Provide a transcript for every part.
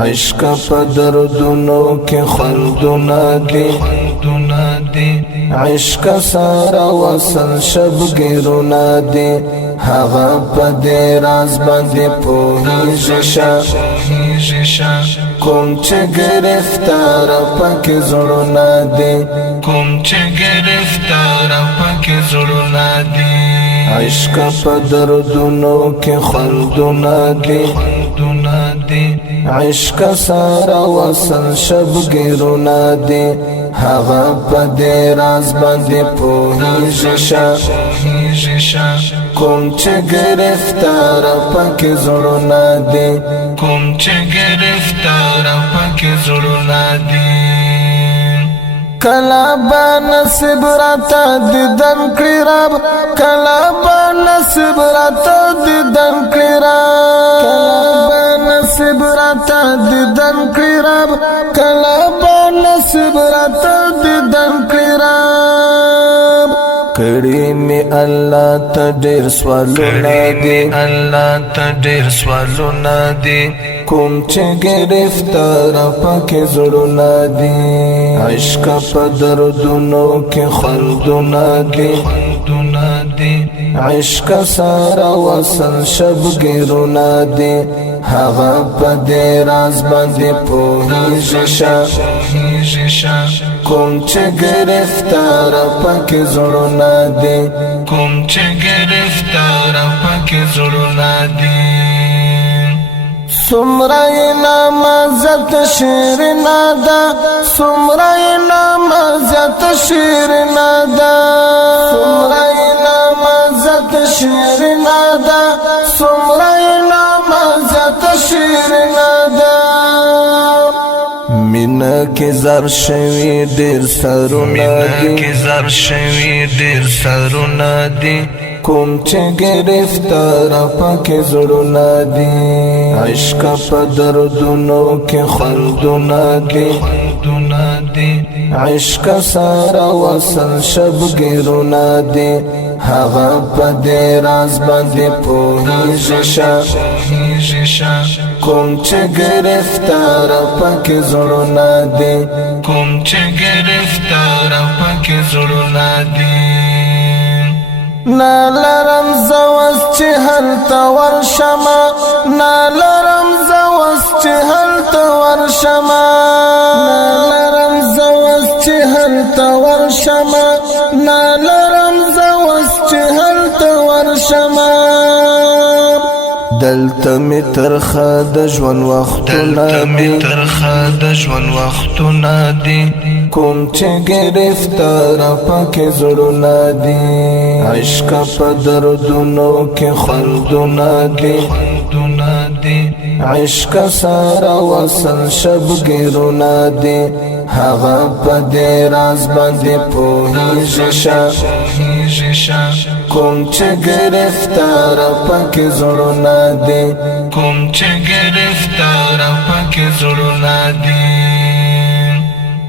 عشق په دردونو کې خوندونه دي عشق سارا وصل شبګیرونه دي هغه په دې راز باندې پوهیږي کوم چې گرفتار پکې زړونه دي عشق په دردونو کې خوندونه دي عشق سارا وصل شبګیرونه دي هغه په دې راز باندې پوهیږي کوم چې گرفتار پکې زړونه دي کلا با نصیب راتا دیدن کړی رب کلا با نصیب راتا دیدن کړی رب کلا با نصیب راتا دیدن کړی رب کلا با نصیب راتا دیدن کړی رب کړي می الله ته ډېر سوالونه دي کوم چې گرفتار پکې زړونه دي عشق په دردونو کې خوندونه دي عشق سارا وصل شبګیرونه دي هغه په دې راز باندې پوهیږي کوم چې گرفتار پکې زړونه دي سمرای نامزت شیرنا دا سمرای نامزت شیرنا دا سمرای نامزت شیرنا دا سمرای نامزت شیرنا دا مینا کې زر شوی ډیر سرونه دي کوم چې گرفتار پکې زړونه دي عشق په دردونو کې خوندونه دي عشق سارا وصل شبګیرونه دي هغه په دې راز باندې پوهیږي کوم چې گرفتار پکې زړونه دي نالرم زوس چې هلته ورشمه نالرم زوس چې هلته ورشمه نالرم زوس چې هلته ورشمه نالرم زوس چې هلته ورشمه دلته می ترخه د ژوند وختونه دي کوم چې گرفتار پکې زړونه دي عشق په دردونو کې خوندونه دي عشق سارا وصل شبګیرونه دي هغه په دې راز باندې پوهیږي کوم چې گرفتار پکې زړونه دي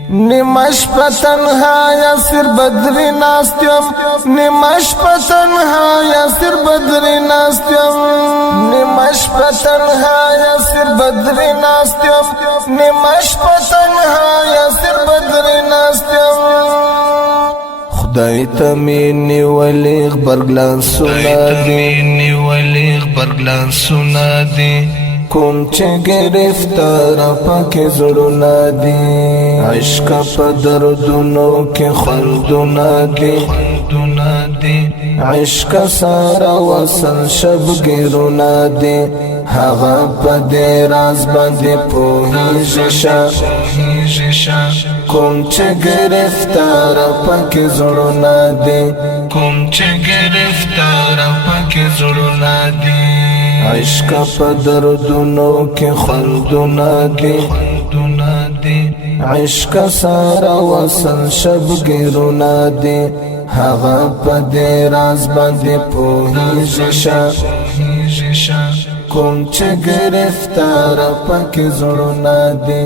نمش پتنها یا سر بدری ناستیم نمش پتنها یا سر بدری ناستیم نمش پتنها یا سر بدری ناستیم نمش پتنها یا سر بدری ناستیم خدای ته مینې ولې غبرګلان سونه دي کوم چې گرفتار پکې زړونه دي عشق په دردونو کې خوندونه دي عشق سارا وصل شبګیرونه دي هغه په دې راز باندې پوهیږي کوم چې گرفتار پکې زړونه دي عشق په دردونو کې خوندونه دي عشق سارا وصل شبګیرونه دي هغه په دې راز باندې پوهیږي کوم چې گرفتار پکې زړونه دي